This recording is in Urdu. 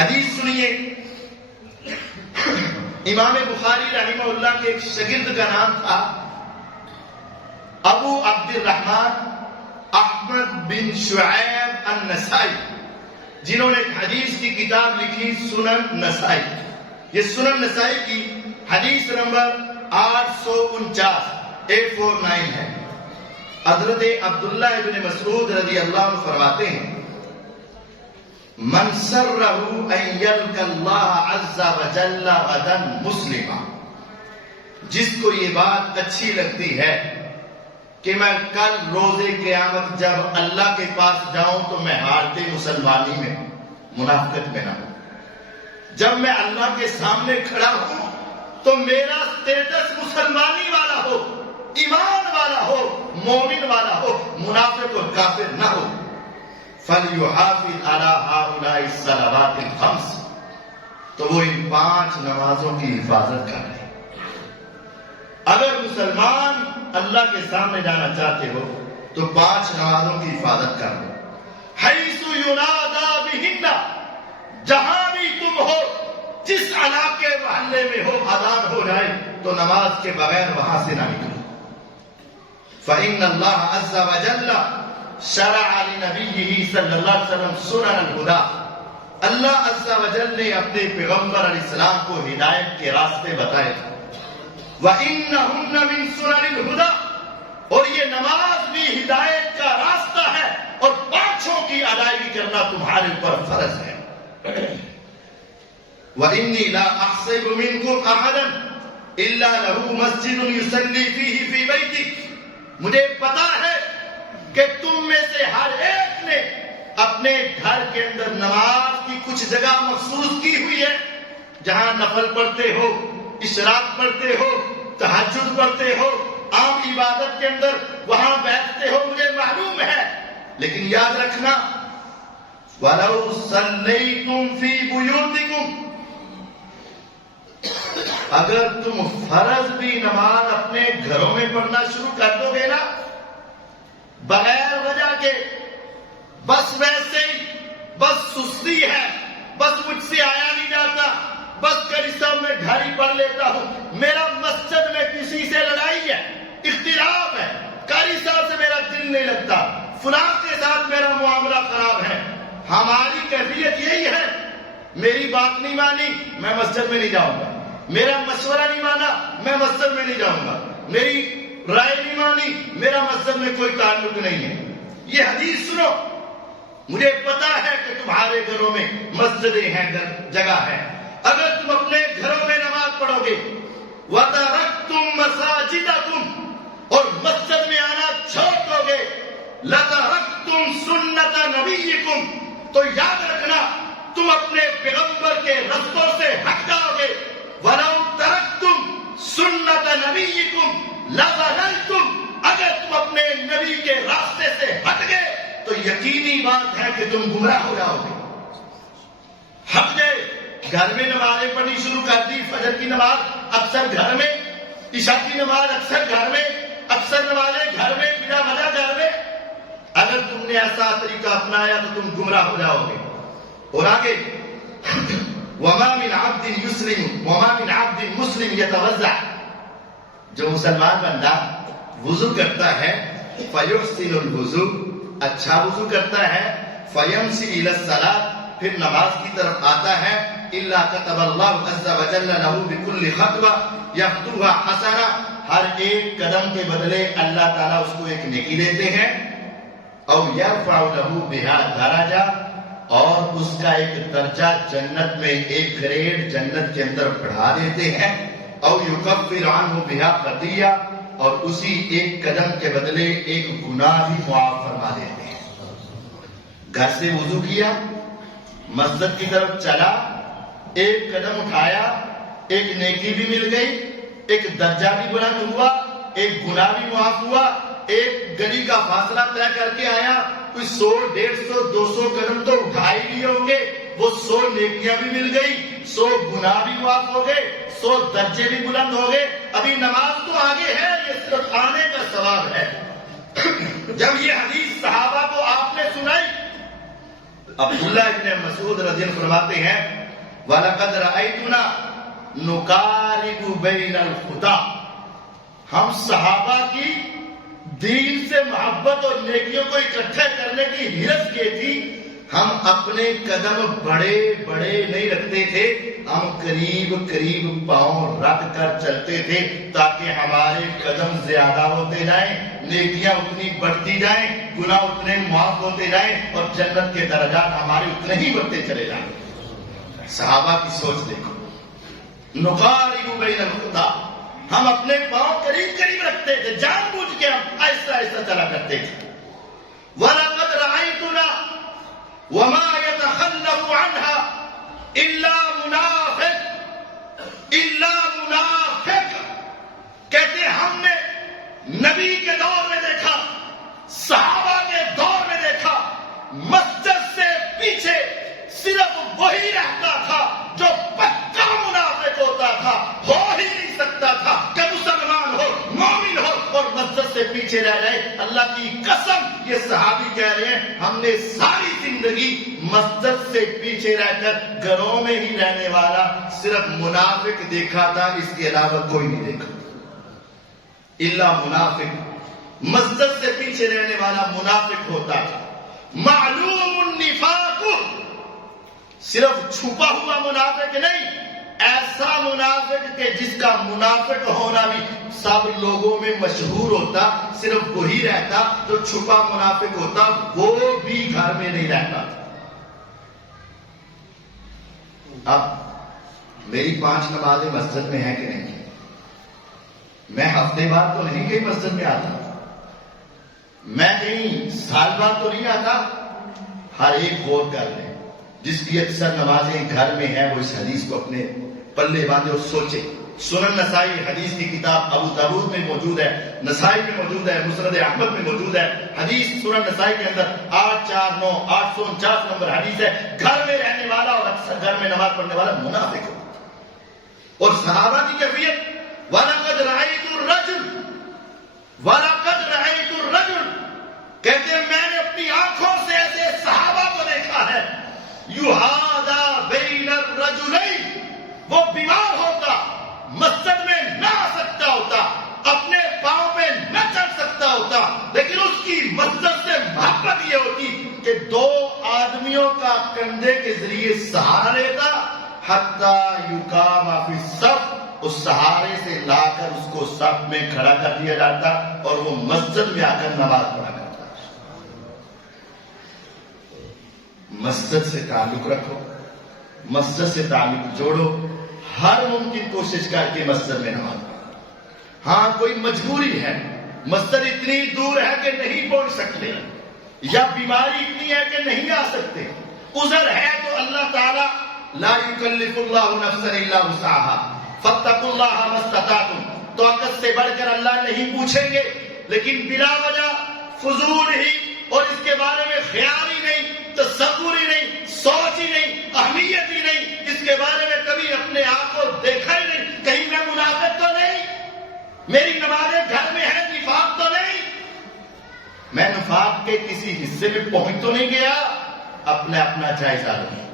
حدیث سنیے، امام بخاری رحمہ اللہ کے ایک شاگرد کا نام تھا ابو عبد الرحمن احمد بن شعیب النسائی، جنہوں نے ایک حدیث کی کتاب لکھی سنن نسائی۔ یہ سنن نسائی کی حدیث نمبر 849 ہے۔ حضرت عبداللہ ابن مسعود رضی اللہ عنہ فرماتے ہیں، من سرہ ان یلقى اللہ عز وجل غدا مسلما، جس کو یہ بات اچھی لگتی ہے کہ میں کل روز قیامت جب اللہ کے پاس جاؤں تو میں حالت مسلمانی میں، منافقت میں نہ ہوں، جب میں اللہ کے سامنے کھڑا ہوں تو میرا سٹیٹس مسلمانی والا ہو، ایمان والا ہو، مومن والا ہو، منافق اور کافر نہ ہو۔ فَلْيُحَافِظْ عَلَىٰ هَٰؤُلَاءِ الصَّلَوَاتِ الْخَمْسِ، تو وہ ان 5 نمازوں کی حفاظت کر لیں۔ اگر مسلمان اللہ کے سامنے جانا چاہتے ہو تو 5 نمازوں کی حفاظت کر لو۔ حَيْثُ يُنَادَىٰ بِهِنَّ، جہاں بھی تم ہو، جس علاقے محلے میں ہو، اذان ہو جائے تو نماز کے بغیر وہاں سے نہ نکلو۔ فَإِنَّ اللَّهَ عَزَّ وَجَلَّ شرع لنبیہ صلی اللہ علیہ وسلم سنن الہدی، اللہ عز و جل نے اپنے پیغمبر علیہ السلام کو ہدایت کے راستے بتائے تھے۔ وَإِنَّهُنَّ مِن سُنَنِ الْهُدَىٰ، اور یہ نماز بھی ہدایت کا راستہ ہے، اور 5 کی ادائیگی کرنا تمہارے اوپر فرض ہے۔ وَإِنِّي لَا أَحْسِبُ مِنكُمْ أَحَدًا إِلَّا لَهُ مَسْجِدٌ يُصَلِّي فِيهِ فِي بَيْتِهِ، مجھے پتا ہے کہ تم میں سے ہر ایک نے اپنے گھر کے اندر نماز کی کچھ جگہ مخصوص کی ہوئی ہے، جہاں نفل پڑھتے ہو، اشراق پڑھتے ہو، تہجد پڑھتے ہو، عام عبادت کے اندر وہاں بیٹھتے ہو، مجھے معلوم ہے۔ لیکن یاد رکھنا، وَلَوْ صَلَّيْتُمْ فِي بُيُوتِكُمْ، اگر تم فرض بھی نماز اپنے گھروں میں پڑھنا شروع کر دو گے نا، بغیر وجہ کے، بس ویسے ہی، بس سستی ہے، بس مجھ سے آیا نہیں جاتا، بس قاری صاحب میں گھر ہی پڑھ لیتا ہوں، میرا مسجد میں کسی سے لڑائی ہے، اختلاف ہے، قاری صاحب سے میرا دل نہیں لگتا، فلاں کے ساتھ میرا معاملہ خراب ہے، ہماری کیفیت یہی ہے، میری بات نہیں مانی میں مسجد میں نہیں جاؤں گا، میرا مشورہ نہیں مانا میں مسجد میں نہیں جاؤں گا، میری رائے نہیں مانی میرا مسجد میں کوئی تعلق نہیں ہے۔ یہ حدیث سنو، مجھے پتا ہے کہ تمہارے گھروں میں مسجدیں ہیں، جگہ ہے، اگر تم اپنے گھروں میں نماز پڑھو گے، وَتَرَكْتُمْ مَسَاجِدَكُمْ، اور مسجد میں آنا چھوڑ دو گے، لَتَرَكْتُمْ سُنَّةَ نَبِيِّكُمْ، تو یاد رکھنا تم اپنے پیغمبر کے رستوں سے ہٹ جاؤ گے۔ وَلَوْ تَرَكْتُمْ سُنَّةَ نَبِيِّكُمْ لَضَلَلْتُمْ، اگر تم اپنے نبی کے راستے سے ہٹ گئے تو یقینی بات ہے کہ تم گمراہ ہو جاؤ گے۔ ہم نے گھر میں نمازیں پڑھنی شروع کر دی، فجر کی نماز اکثر گھر میں، عشاء کی نماز اکثر گھر میں، اکثر نمازیں گھر میں، بلا وجہ گھر میں، اگر تم نے ایسا طریقہ اپنایا تو تم گمراہ ہو جاؤ گے۔ اور آگے وَمَا مِنْ عَبْدٍ يُسْلِمُ وَمَا مِنْ عَبْدٍ مُسْلِمٍ يَتَوَضَّأُ، جو مسلمان بندہ وضو کرتا ہے، فَيُحْسِنُ الْوُضُوءَ، اچھا وضو کرتا ہے، فَيَمْشِي إِلَى الصَّلَاةِ، پھر نماز کی طرف آتا ہے، إِلَّا كَتَبَ اللَّهُ عَزَّ وَجَلَّ لَهُ بِكُلِّ خَطْوَةٍ يَخْطُوهَا حَسَنَةً، ہر ایک قدم کے بدلے اللہ تعالیٰ اس کو ایک نیکی دیتے ہیں، أَوْ يَرْفَعُ لَهُ بِهَا دَرَجَةً، اور اس کا ایک درجہ جنت میں، ایک گریڈ جنت کے اندر بڑھا دیتے ہیں، او یکفر عنہ بها خطیہ، اور اسی ایک قدم کے بدلے ایک گناہ بھی معاف فرما دیتے ہیں۔ گھر سے وضو کیا، مسجد کی طرف چلا، ایک قدم اٹھایا، ایک نیکی بھی مل گئی، ایک درجہ بھی بلند ہوا، ایک گناہ بھی معاف ہوا، ایک گلی کا فاصلہ طے کر کے آیا، کوئی 100 150 200 قدم تو اٹھا ہی لیے ہوں گے، وہ 100 نیکیاں بھی مل گئی، 100 گناہ بھی معاف ہو گئے، 100 درجے بھی بلند ہو گئے۔ ابھی نماز تو آگے ہے، یہ صرف آنے کا ثواب ہے۔ جب یہ حدیث صحابہ کو آپ نے سنائی، عبداللہ ابن مسعود رضی اللہ عنہ فرماتے ہیں وَلَقَدْ رَأَيْتُنَا نُقَارِبُ بَيْنَ الْخُطَى، ہم صحابہ کی دین سے محبت اور نیکیوں کو اکٹھے کرنے کی حرص یہ تھی، ہم اپنے قدم بڑے بڑے نہیں رکھتے تھے، ہم قریب قریب پاؤں رکھ کر چلتے تھے تاکہ ہمارے قدم زیادہ ہوتے جائیں، نیکیاں اتنی بڑھتی جائیں، گناہ اتنے معاف ہوتے جائیں اور جنت کے درجات ہمارے اتنے ہی بڑھتے چلے جائیں۔ صحابہ کی سوچ دیکھو، نقارب بین الخطا، ہم اپنے پاؤں قریب قریب رکھتے تھے، جان بوجھ کے ہم آہستہ آہستہ چلا کرتے تھے۔ وَلَقَدْ رَأَيْتُنَا وَمَا يَتَخَلَّفُ عَنْهَا إِلَّا مُنَافِقٌ، کہتے ہم نے نبی کے دور میں دیکھا، صحابہ کے دور میں دیکھا، مسجد سے پیچھے صرف وہی رہتا تھا جو پکا منافق ہوتا تھا، ہو ہی نہیں سکتا تھا کہ مسلمان ہو، مومن ہو اور مسجد سے پیچھے رہ جائے۔ اللہ کی قسم یہ صحابی کہہ رہے ہیں ہم نے ساری زندگی مسجد سے پیچھے رہ کر گھروں میں ہی رہنے والا صرف منافق دیکھا تھا، اس کے علاوہ کوئی نہیں دیکھا۔ الا منافق، مسجد سے پیچھے رہنے والا منافق ہوتا تھا۔ معلوم النفاق، صرف چھپا ہوا منافق نہیں، ایسا منافق کہ جس کا منافق ہونا بھی سب لوگوں میں مشہور ہوتا، صرف وہی رہتا جو چھپا منافق ہوتا، وہ بھی گھر میں نہیں رہتا تھا۔ اب میری 5 نمازیں مسجد میں ہیں کہ نہیں؟ میں ہفتے بعد تو نہیں کہیں مسجد میں آتا، میں کہیں سال بعد تو نہیں آتا۔ ہر ایک غور کر لیں، جس کی اکثر نمازیں گھر میں ہیں وہ اس حدیث کو اپنے پلے باندھے اور سوچے۔ سنن نسائی حدیث کی کتاب ابو داؤد میں موجود ہے، نسائی میں موجود ہے، مسند احمد میں موجود ہے۔ حدیث سنن نسائی کے اندر 849 849 نمبر حدیث ہے، گھر میں رہنے والا اور اکثر گھر میں نماز پڑھنے والا منافق ہوتا۔ اور صحابہ کی کیفیت وَلَقَدْ رَأَيْتُ الرَّجُلَ، وَلَقَدْ رَأَيْتُ الرَّجُلَ، کہتے ہیں میں نے اپنی آنکھوں سے ایسے صحابہ کو دیکھا ہے، یُحَاذَا بَيْنَ الرَّجُلَيْنِ، وہ بیمار ہوتا، مسجد میں نہ آ سکتا ہوتا، اپنے پاؤں پہ نہ چڑھ سکتا ہوتا، لیکن اس کی مسجد سے محبت یہ ہوتی کہ 2 آدمیوں کا کندھے کے ذریعے سہارا لیتا، حَتَّى يُقَامَ فِي الصَّفِّ، اس سہارے سے لا کر اس کو صف میں کھڑا کر دیا جاتا اور وہ مسجد میں آ کر نماز پڑھا کرتا۔ مسجد سے تعلق رکھو، مسجد سے تعلق جوڑو، ہر ممکن کوشش کر کے مسجد میں نماز پڑھو۔ ہاں کوئی مجبوری ہے، مسجد اتنی دور ہے کہ نہیں پہنچ سکتے، یا بیماری اتنی ہے کہ نہیں آ سکتے، عذر ہے تو اللہ تعالی لا یکلف اللہ نفسا الا وسعها فاتقوا اللہ ما استطعتم، طاقت سے بڑھ کر اللہ نہیں پوچھیں گے، لیکن بلا وجہ فضول ہی اور اس کے بارے میں خیال ہی نہیں، تصور ہی نہیں، سوچ ہی نہیں، اہمیت ہی نہیں، اس کے بارے میں کبھی اپنے آپ کو دیکھا ہی نہیں، کہیں میں منافق تو نہیں، میری نمازیں گھر میں ہیں، نفاق تو نہیں، میں نفاق کے کسی حصے میں پہنچ تو نہیں گیا۔ اپنا جائزہ لیں۔